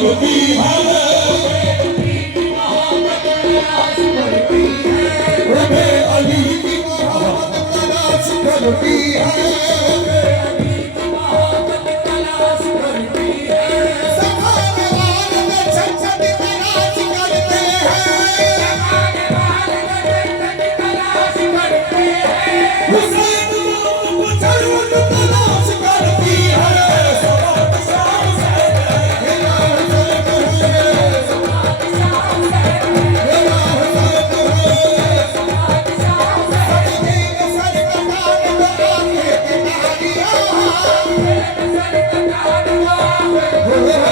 करती है रबे अली की मोहब्बत तलाश करती है ज़माने वाले में जन्नत तलाश करते हैं हुसैन को जन्नत तलाश करती है सवात शाम से मेरा हुसैन है सवात शाम से मेरा हुसैन है सवात शाम से सजदे में सर कटाने को आके किनारियां सर कटाने को आके